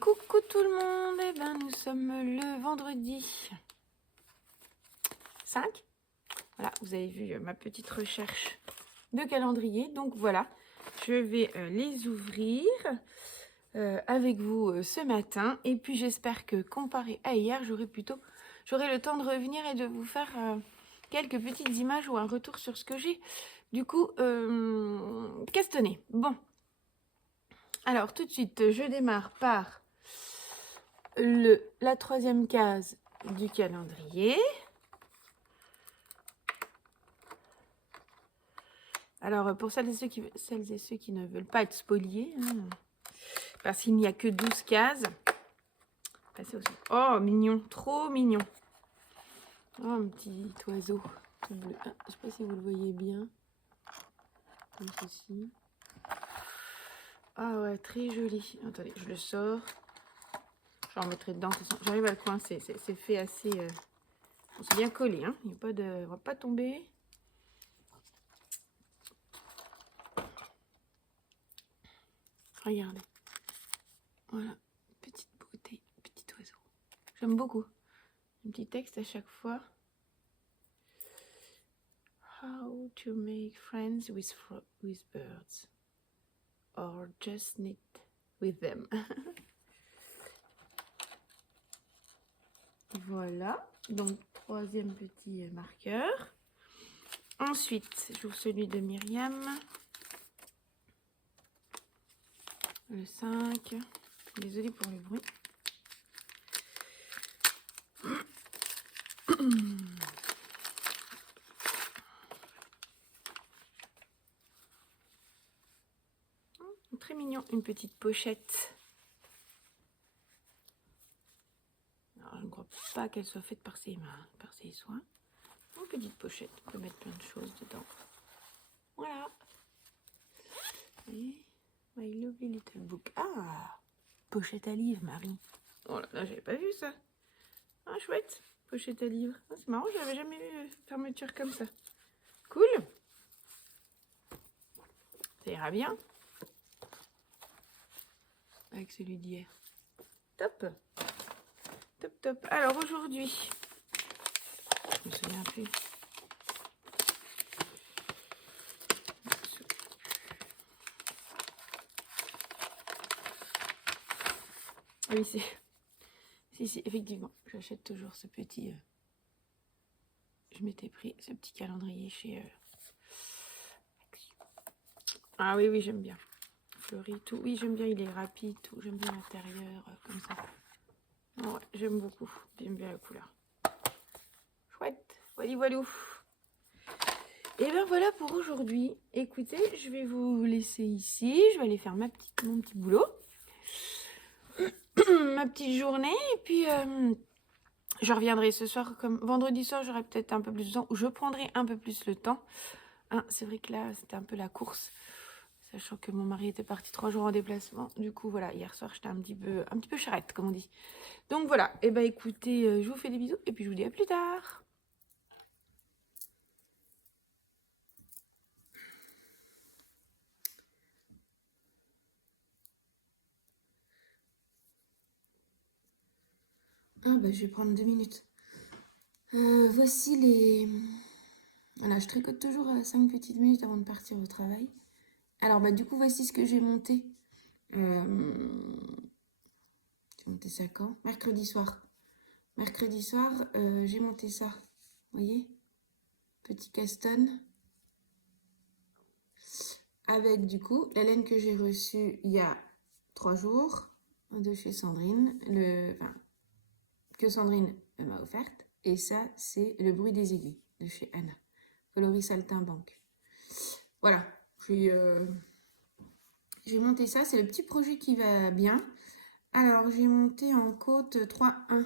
Coucou tout le monde, eh ben, nous sommes le vendredi 5. Voilà, vous avez vu ma petite recherche de calendrier. Donc voilà, je vais les ouvrir avec vous ce matin. Et puis j'espère que comparé à hier, j'aurai le temps de revenir et de vous faire quelques petites images ou un retour sur ce que j'ai du coup questionné. Bon, alors tout de suite, je démarre par la troisième case du calendrier. Alors, pour celles et ceux qui ne veulent pas être spoliés, parce qu'il n'y a que 12 cases. Oh, mignon, trop mignon. Oh, un petit oiseau tout bleu. Ah, je ne sais pas si vous le voyez bien. Comme ceci. Ah ouais, très joli. Attendez, je le sors. Je le remettrai dedans. J'arrive à le coincer. C'est fait assez... c'est bien collé. Hein. Il y a pas de... On va pas tomber. Regardez. Voilà. Petite beauté. Petit oiseau. J'aime beaucoup. Un petit texte à chaque fois. How to make friends with birds. Or just knit with them. Voilà. Donc, troisième petit marqueur. Ensuite, j'ouvre celui de Myriam. Le 5. Désolée pour le bruit. Très mignon, une petite pochette. Alors, je ne crois pas qu'elle soit faite par ses mains, par ses soins. Une petite pochette, on peut mettre plein de choses dedans. Voilà. Et my lovely little book. Ah, pochette à livres, Marie. Oh là là, j'avais pas vu ça. Ah, chouette, pochette à livres. Ah, c'est marrant, j'avais jamais vu fermeture comme ça. Cool. Ça ira bien avec celui d'hier. Top. Top, top. Alors aujourd'hui, je me souviens plus. Ah oui, c'est... Si, effectivement, j'achète toujours ce petit... Je m'étais pris ce petit calendrier chez... Ah oui, j'aime bien. Fleuri, tout. Oui, j'aime bien, il est rapide, tout. J'aime bien l'intérieur, comme ça. Ouais, j'aime beaucoup. J'aime bien la couleur. Chouette. Voilou. Et ben voilà pour aujourd'hui. Écoutez, je vais vous laisser ici. Je vais aller faire mon petit boulot. Ma petite journée. Et puis, je reviendrai ce soir. Comme vendredi soir, j'aurai peut-être un peu plus de temps. Ou je prendrai un peu plus le temps. Hein, c'est vrai que là, c'était un peu la course. Sachant que mon mari était parti 3 jours en déplacement. Du coup, voilà, hier soir, j'étais un petit peu charrette, comme on dit. Donc voilà, et ben écoutez, je vous fais des bisous et puis je vous dis à plus tard. Ah bah je vais prendre 2 minutes. Voici les... Voilà, je tricote toujours à 5 petites minutes avant de partir au travail. Alors bah du coup, voici ce que j'ai monté. J'ai monté ça quand? Mercredi soir. Mercredi soir, j'ai monté ça. Vous voyez? Petit caston. Avec du coup la laine que j'ai reçue il y a 3 jours de chez Sandrine. Que Sandrine m'a offerte. Et ça, c'est le bruit des aiguilles de chez Anna. Coloris saltimbanque. Voilà. Puis J'ai monté ça, c'est le petit projet qui va bien. Alors, j'ai monté en côte 3-1.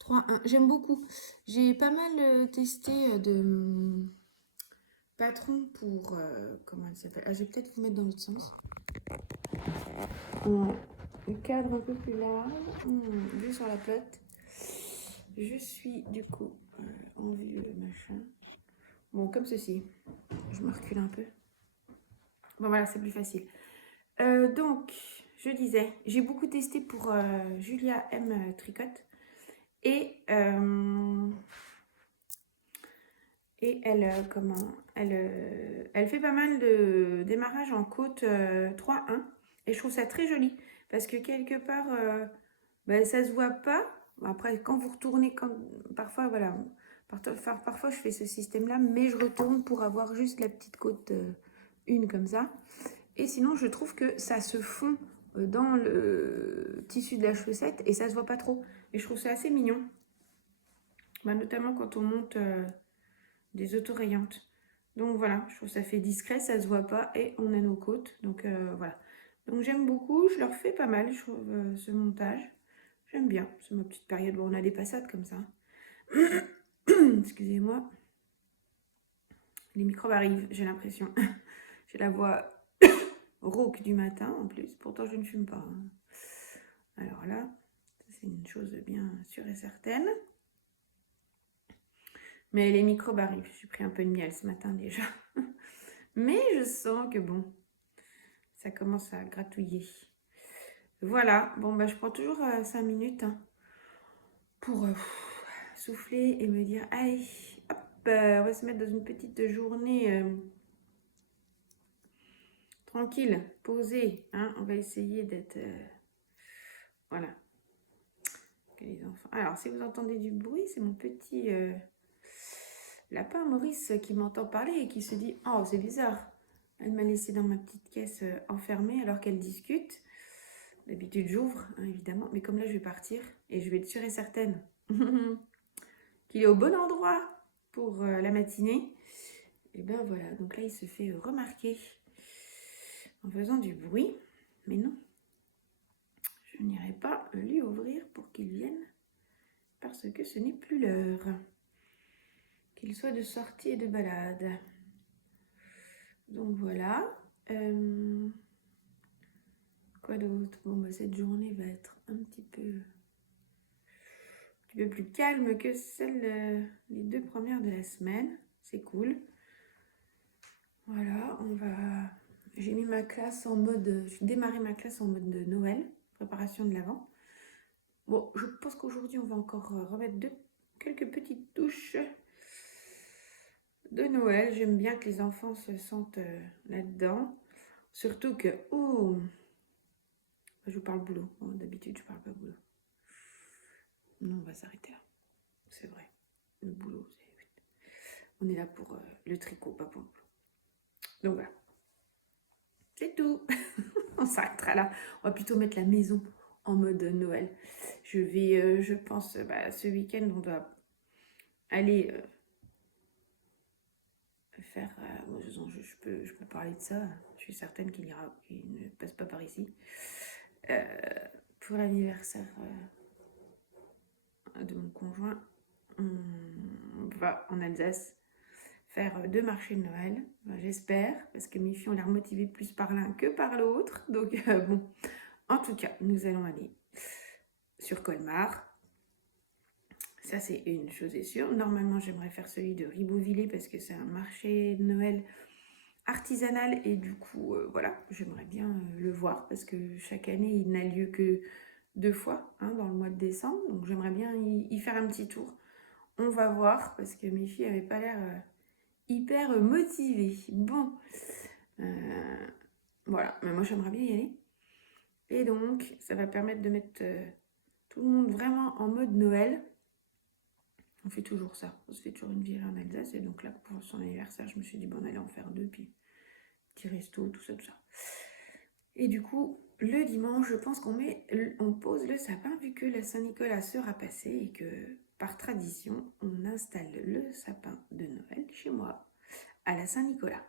3-1. J'aime beaucoup. J'ai pas mal testé de patrons pour... comment elle s'appelle? Ah, je vais peut-être vous mettre dans l'autre sens. Un cadre un peu plus large. Vue sur la plate. Je suis du coup en vue machin. Bon, comme ceci. Je me recule un peu. Bon, voilà, c'est plus facile. Donc, je disais, j'ai beaucoup testé pour Julia M. Tricotte. Et elle, elle fait pas mal de démarrage en côte 3-1. Et je trouve ça très joli. Parce que quelque part, ça se voit pas. Après, quand vous retournez, parfois, voilà. Parfois, je fais ce système-là, mais je retourne pour avoir juste la petite côte une comme ça. Et sinon, je trouve que ça se fond dans le tissu de la chaussette et ça se voit pas trop. Et je trouve ça assez mignon. Notamment quand on monte des autorayantes. Donc voilà, je trouve ça fait discret, ça se voit pas et on a nos côtes. Donc voilà. Donc j'aime beaucoup, je leur fais pas mal, je trouve, ce montage. J'aime bien, c'est ma petite période où on a des passades comme ça. Excusez-moi. Les microbes arrivent, j'ai l'impression. J'ai la voix rauque du matin en plus, pourtant je ne fume pas. Alors là, c'est une chose bien sûre et certaine. Mais les microbes arrivent, j'ai pris un peu de miel ce matin déjà. Mais je sens que bon, ça commence à gratouiller. Voilà, bon je prends toujours 5 minutes pour souffler et me dire, allez, hop, on va se mettre dans une petite journée tranquille, posée. Hein, on va essayer d'être... voilà. Que les enfants... Alors, si vous entendez du bruit, c'est mon petit lapin Maurice qui m'entend parler et qui se dit, oh, c'est bizarre. Elle m'a laissé dans ma petite caisse enfermée alors qu'elle discute. D'habitude, j'ouvre, hein, évidemment. Mais comme là, je vais partir et je vais être sûre et certaine qu'il est au bon endroit pour la matinée. Et ben voilà, donc là, il se fait remarquer en faisant du bruit. Mais non, je n'irai pas lui ouvrir pour qu'il vienne parce que ce n'est plus l'heure. Qu'il soit de sortie et de balade. Donc voilà. Quoi d'autre? Bon, cette journée va être un petit peu plus calme que celle les 2 premières de la semaine. C'est cool. Voilà, j'ai mis ma classe en mode... J'ai démarré ma classe en mode de Noël, préparation de l'Avent. Bon, je pense qu'aujourd'hui, on va encore remettre quelques petites touches de Noël. J'aime bien que les enfants se sentent là-dedans. Surtout que... Oh, je vous parle boulot. Bon, d'habitude, je parle pas boulot. Non, on va s'arrêter là. C'est vrai. Le boulot, on est là pour le tricot, pas pour le boulot. Donc voilà. C'est tout. On s'arrêtera là. On va plutôt mettre la maison en mode Noël. Je vais, je pense, ce week-end, on doit aller faire... je peux parler de ça. Je suis certaine qu'il ne passe pas par ici. Pour l'anniversaire de mon conjoint, on va en Alsace faire 2 marchés de Noël, j'espère, parce que mes filles ont l'air motivées plus par l'un que par l'autre. Donc bon, en tout cas, nous allons aller sur Colmar. Ça, c'est une chose est sûre. Normalement, j'aimerais faire celui de Ribeauvillé parce que c'est un marché de Noël artisanal et du coup, voilà, j'aimerais bien le voir parce que chaque année, il n'a lieu que 2 fois dans le mois de décembre. Donc, j'aimerais bien y faire un petit tour. On va voir parce que mes filles n'avaient pas l'air hyper motivées. Bon, voilà, mais moi, j'aimerais bien y aller. Et donc, ça va permettre de mettre tout le monde vraiment en mode Noël. On fait toujours ça. On se fait toujours une virée en Alsace. Et donc là, pour son anniversaire, je me suis dit, bon, on allait en faire 2, puis petit resto, tout ça, tout ça. Et du coup, le dimanche, je pense on pose le sapin, vu que la Saint-Nicolas sera passée et que, par tradition, on installe le sapin de Noël chez moi, à la Saint-Nicolas.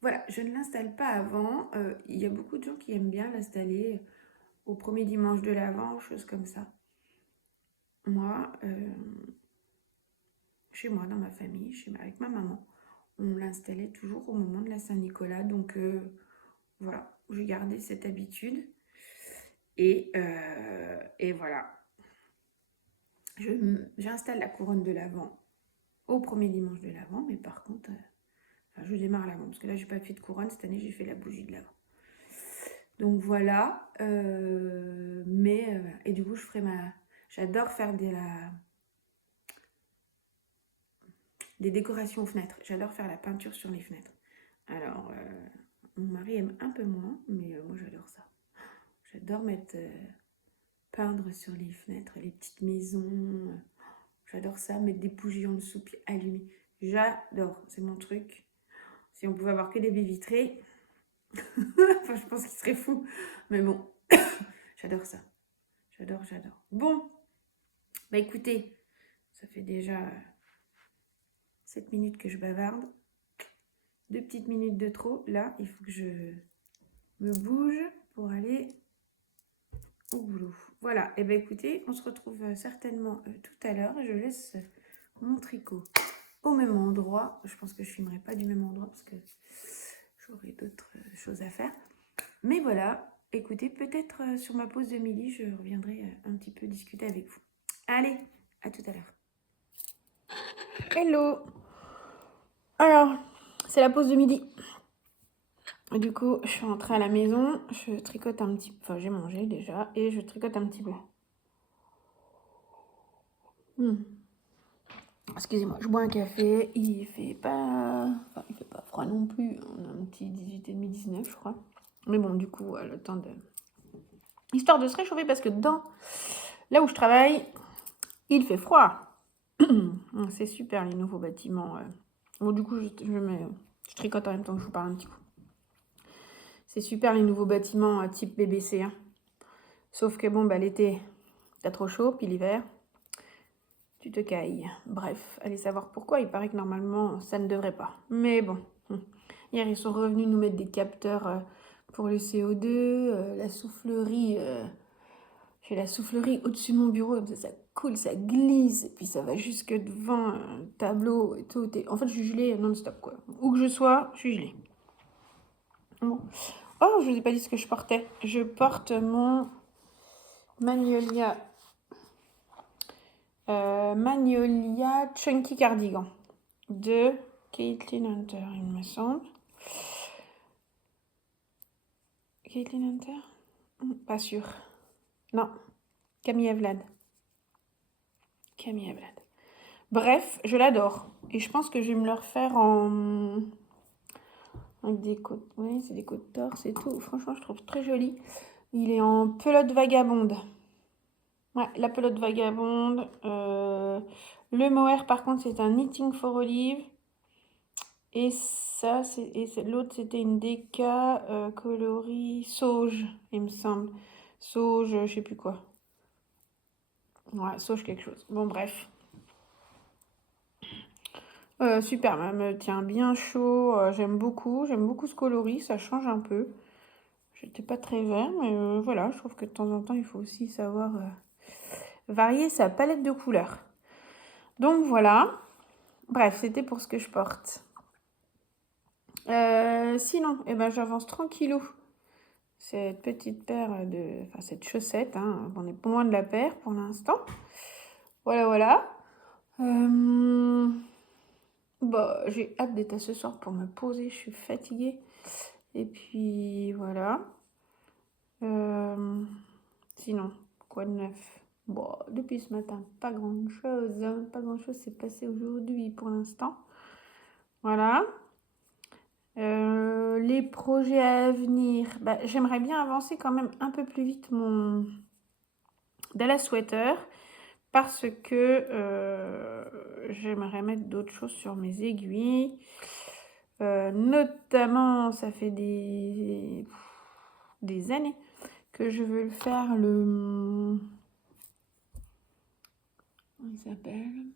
Voilà, je ne l'installe pas avant. Il y a beaucoup de gens qui aiment bien l'installer au premier dimanche de l'Avent, choses comme ça. Moi, chez moi, dans ma famille, avec ma maman, on l'installait toujours au moment de la Saint-Nicolas. Donc voilà, j'ai gardé cette habitude. Et voilà, j'installe la couronne de l'Avent au premier dimanche de l'Avent, mais par contre, enfin, je démarre l'Avent, parce que là, j'ai pas fait de couronne. Cette année, j'ai fait la bougie de l'Avent. Donc voilà, et du coup, je ferai j'adore faire des décorations aux fenêtres. J'adore faire la peinture sur les fenêtres. Alors, mon mari aime un peu moins, mais moi, j'adore ça. J'adore peindre sur les fenêtres, les petites maisons. J'adore ça, mettre des bougies en dessous, puis allumer. J'adore, c'est mon truc. Si on pouvait avoir que des baies vitrées, enfin, je pense qu'il serait fou. Mais bon, j'adore ça. J'adore. Bon, bah écoutez, ça fait déjà 7 minutes que je bavarde. 2 petites minutes de trop. Là, il faut que je me bouge pour aller au boulot. Voilà, et bien écoutez, on se retrouve certainement tout à l'heure. Je laisse mon tricot au même endroit. Je pense que je ne filmerai pas du même endroit parce que j'aurai d'autres choses à faire. Mais voilà, écoutez, peut-être sur ma pause de midi, je reviendrai un petit peu discuter avec vous. Allez, à tout à l'heure. Hello! Alors, c'est la pause de midi. Et du coup, je suis rentrée à la maison, je tricote un petit peu. Enfin, j'ai mangé déjà et je tricote un petit peu. Excusez-moi, je bois un café. Il fait pas froid non plus. On a un petit 18,5, 19, je crois. Mais bon, du coup, le temps de. Histoire de se réchauffer parce que là où je travaille, il fait froid. C'est super les nouveaux bâtiments. Bon, du coup, je tricote en même temps que je vous parle un petit coup. C'est super les nouveaux bâtiments type BBC. Hein. Sauf que bon, l'été, t'as trop chaud, puis l'hiver, tu te cailles. Bref, allez savoir pourquoi. Il paraît que normalement, ça ne devrait pas. Mais bon. Hier, ils sont revenus nous mettre des capteurs pour le CO2. La soufflerie, j'ai la soufflerie au-dessus de mon bureau. Comme ça coule, ça glisse. Et puis ça va jusque devant le tableau et tout. En fait, je suis gelée non-stop, quoi. Où que je sois, je suis gelée. Bon. Oh, je vous ai pas dit ce que je portais. Je porte mon Magnolia Chunky Cardigan de Caitlin Hunter, il me semble. Caitlin Hunter? Pas sûr. Non. Camille Evlad. Bref, je l'adore. Et je pense que je vais me le refaire avec des côtes. Oui, c'est des côtes torse et tout. Franchement, je trouve très joli. Il est en pelote vagabonde. Ouais, la pelote vagabonde. Le mohair, par contre, c'est un Knitting for Olive. Et ça, l'autre, c'était une déca coloris sauge, il me semble. Sauge, je sais plus quoi. Ouais, sauge quelque chose. Bon, bref. Super, elle me tient bien chaud. J'aime beaucoup ce coloris, ça change un peu. J'étais pas très vert, mais voilà, je trouve que de temps en temps, il faut aussi savoir varier sa palette de couleurs. Donc voilà. Bref, c'était pour ce que je porte. Sinon, j'avance tranquillou. Cette petite paire cette chaussette, hein, on est pas loin de la paire pour l'instant. Voilà. J'ai hâte d'être ce soir pour me poser, je suis fatiguée. Et puis voilà. Sinon, quoi de neuf? Bon, depuis ce matin, pas grand chose. Hein, pas grand chose s'est passé aujourd'hui pour l'instant. Voilà. Les projets à venir, j'aimerais bien avancer quand même un peu plus vite mon Dallas Sweater parce que j'aimerais mettre d'autres choses sur mes aiguilles. Notamment, ça fait des années que je veux le faire, comment il s'appelle?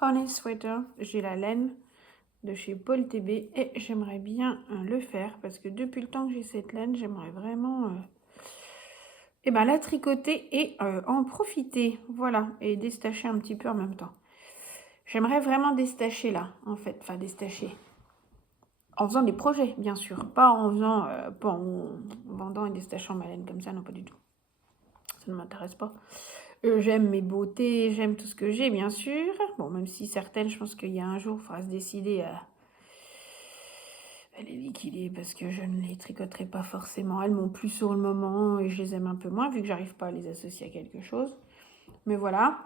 Honey Sweater. J'ai la laine de chez Paul TB et j'aimerais bien le faire parce que depuis le temps que j'ai cette laine, j'aimerais vraiment la tricoter et en profiter, voilà, et déstacher un petit peu en même temps. J'aimerais vraiment déstacher là, en fait, enfin déstacher. En faisant des projets, bien sûr, pas en faisant, pas en vendant et déstachant ma laine comme ça, non pas du tout. Ça ne m'intéresse pas. J'aime mes beautés, j'aime tout ce que j'ai, bien sûr. Bon, même si certaines, je pense qu'il y a un jour, il faudra se décider à les liquider parce que je ne les tricoterai pas forcément. Elles m'ont plu sur le moment et je les aime un peu moins vu que j'arrive pas à les associer à quelque chose. Mais voilà.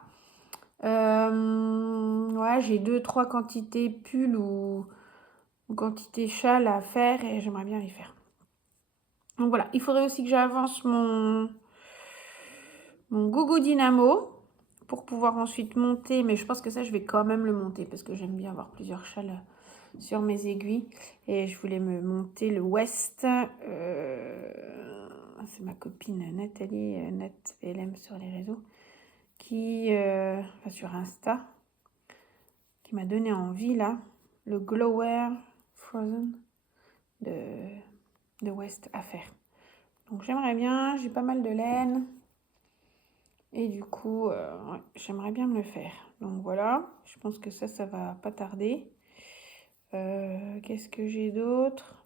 Ouais, j'ai 2-3 quantités pulls ou quantités châles à faire et j'aimerais bien les faire. Donc voilà, il faudrait aussi que j'avance mon Gogo Dynamo pour pouvoir ensuite monter, mais je pense que ça je vais quand même le monter parce que j'aime bien avoir plusieurs châles sur mes aiguilles et je voulais me monter le West. C'est ma copine Nathalie, Nat VLM sur les réseaux, qui sur Insta, qui m'a donné envie là, le Glowear Frozen de West à faire. Donc j'aimerais bien, j'ai pas mal de laine et du coup ouais, j'aimerais bien me le faire. Donc voilà, je pense que ça va pas tarder. Qu'est-ce que j'ai d'autre?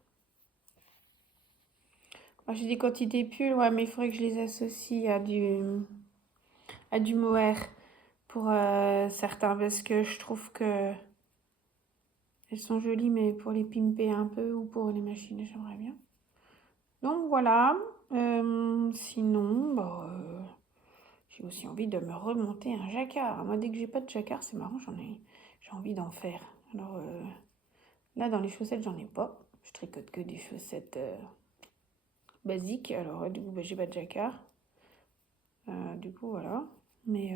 J'ai des quantités pulls, ouais, mais il faudrait que je les associe à du mohair pour certains parce que je trouve que elles sont jolies, mais pour les pimper un peu ou pour les machiner, j'aimerais bien. Donc voilà. Sinon, j'ai aussi envie de me remonter un jacquard. Moi, dès que j'ai pas de jacquard, c'est marrant, j'ai envie d'en faire. Alors là, dans les chaussettes, j'en ai pas. Je tricote que des chaussettes basiques. Alors du coup, j'ai pas de jacquard. Du coup, voilà. Mais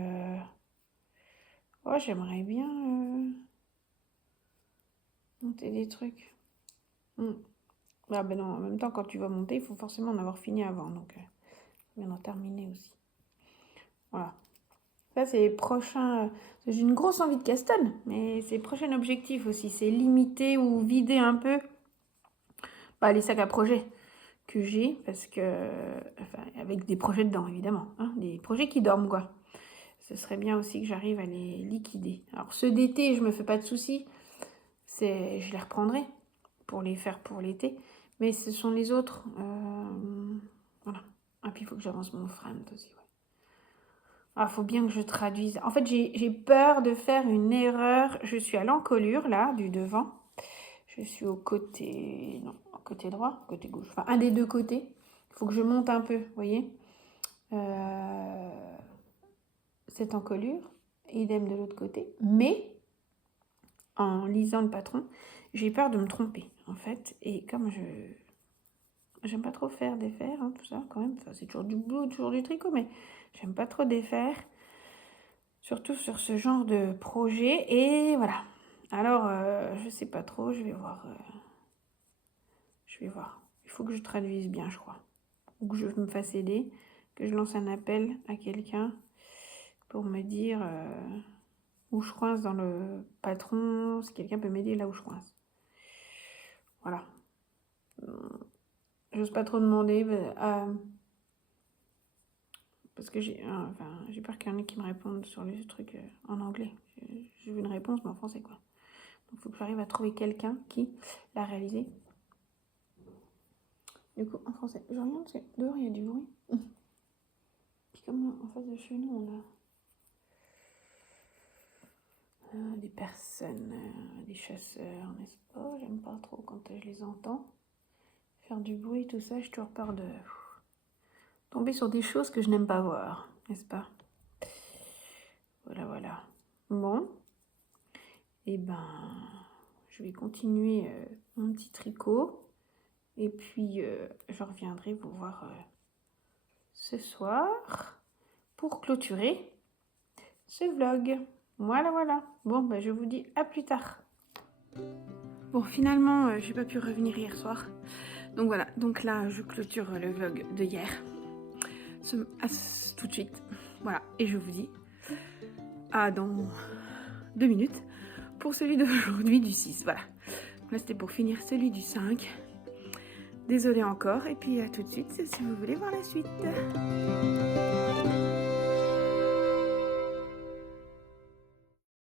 j'aimerais bien monter des trucs. Ah ben non, en même temps, quand tu vas monter, il faut forcément en avoir fini avant. Donc, bien en terminer aussi. Voilà. Ça, c'est les prochains. J'ai une grosse envie de Caston, mais c'est les prochains objectifs aussi. C'est limiter ou vider un peu les sacs à projets que j'ai. Parce que. Enfin, avec des projets dedans, évidemment. Hein, des projets qui dorment, quoi. Ce serait bien aussi que j'arrive à les liquider. Alors, ceux d'été, je me fais pas de soucis. Je les reprendrai pour les faire pour l'été. Mais ce sont les autres. Voilà. Ah, puis il faut que j'avance mon frame aussi. Ouais. Ah, faut bien que je traduise. En fait, j'ai peur de faire une erreur. Je suis à l'encolure, là, du devant. Je suis au côté... Non, côté droit, côté gauche. Enfin, un des deux côtés. Il faut que je monte un peu, vous voyez. Cette encolure. Idem de l'autre côté. Mais, en lisant le patron, j'ai peur de me tromper, en fait. Et comme j'aime pas trop faire défaire, hein, tout ça, quand même. Enfin, c'est toujours du boulot, toujours du tricot, mais j'aime pas trop défaire. Surtout sur ce genre de projet. Et voilà. Alors, je sais pas trop, je vais voir. Il faut que je traduise bien, je crois. Ou que je me fasse aider, que je lance un appel à quelqu'un pour me dire où je coince dans le patron, si quelqu'un peut m'aider là où je coince. Voilà. J'ose pas trop demander, parce que j'ai peur qu'il y en ait qui me répondent sur les trucs en anglais. Je veux une réponse, mais en français, quoi. Donc, il faut que j'arrive à trouver quelqu'un qui l'a réalisé. Du coup, en français, je regarde parce que dehors, il y a du bruit. Puis comme en face de chez nous, on a des personnes, des chasseurs, n'est-ce pas? J'aime pas trop quand je les entends. Faire du bruit, tout ça, j'ai toujours peur de tomber sur des choses que je n'aime pas voir, n'est-ce pas? Voilà. Bon. Et je vais continuer mon petit tricot. Et puis, je reviendrai vous voir ce soir pour clôturer ce vlog. Voilà. Bon, je vous dis à plus tard. Bon, finalement, j'ai pas pu revenir hier soir. Donc voilà, donc là, je clôture le vlog de hier. Tout de suite. Voilà, et je vous dis à dans 2 minutes pour celui d'aujourd'hui du 6. Voilà. Là, c'était pour finir celui du 5. Désolée encore, et puis à tout de suite si vous voulez voir la suite.